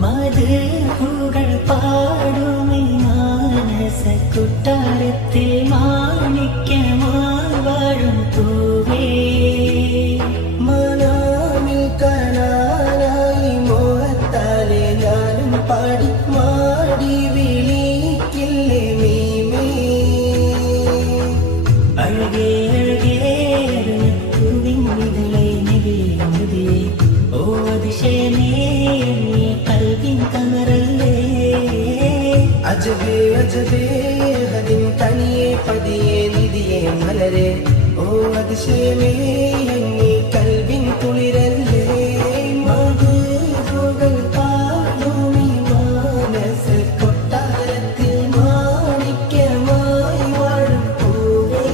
മധുഹുകൾ പാടുമീ മാനസ കൊട്ടാരത്തിൽ മാണിക്യമായി വാഴും പൂവേ മനാമിൽ കാണാനായി മോഹത്താലെ ഞാനും പാടി മാടി വിളിക്കില്ലേ മീമേ അഴകേ അഴകേ പൂവിനിതളെ നബിയേ ഓ അതിശയമേ കൽവിൻ കമറല്ലേ അജബേ അജബേ ഹദിൻ തനിയെ പതിയെ നിധിയെ മലരെ ഓ അതിശയമേ എന്നീ കൽവിൻ കുളിരല്ലേ മധുഹുകൾ പാടുമീ മാനസ കൊട്ടാരത്തിൽ മാണിക്യമായി വാഴും പൂവേ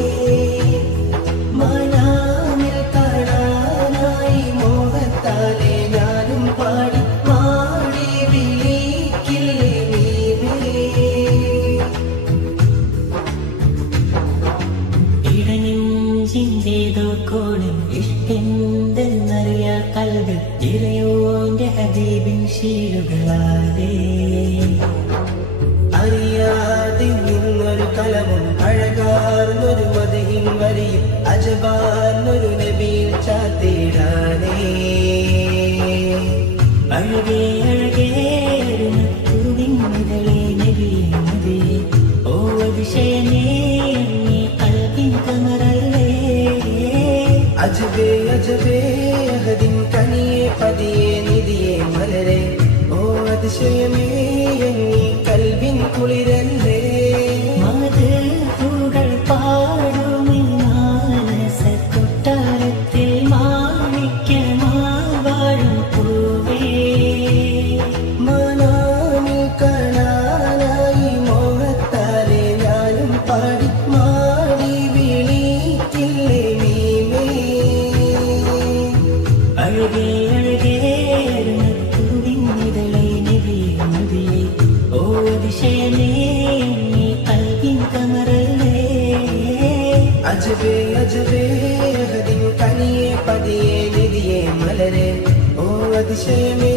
മനാമിൽ കാണാനായി മോഹത്താലെ ഞാനും പാടി മാടി വിളിക്കില്ലേ മീമേ ഇടനെഞ്ചിന്റേതോ കോണിൽ ഇഷ്ടെന്തെന്നറിയാ കൽവ് ഇറയോന്റെ ഹബീബിൻ ശീലുകളാലേ അറിയാതെ നിന്നൊരു കലവും അഴകാർന്നൊരു മദഹിൻ വരിയും അജബാർന്നൊരു നബിയിൽ ചാത്തിടാനേ അഴകേ അഴകേ പൂവിനിതളെ നബിയേ ഓ അതിശയമേ കൽവിൻ കമറല്ലേ അജബേ അജബേ ഹദിൻ കനിയെ പതിയെ നിധിയെ മലരെ ഓ അതിശയമേ എന്നീ കൽവിൻ കുളിരല്ലേ മധുഹുകൾ പാടുമീ മാനസ കൊട്ടാരത്തിൽ മാണിക്യമായി വാഴും പൂവേ മനാമിൽ കാണാനായി മോഹത്താലെ ഞാനും പാടി മാടി വിളിക്കില്ലേ മീമേ അഴകേ അഴകേ പൂവിനിതളെ നബിയേ ഓ അതിശയമേ കൽവിൻ കമറല്ലേ അജബേ അജബേ ഹദിൻ കനിയെ പതിയെ നിധിയെ മലരെ ഓ അതിശയമേ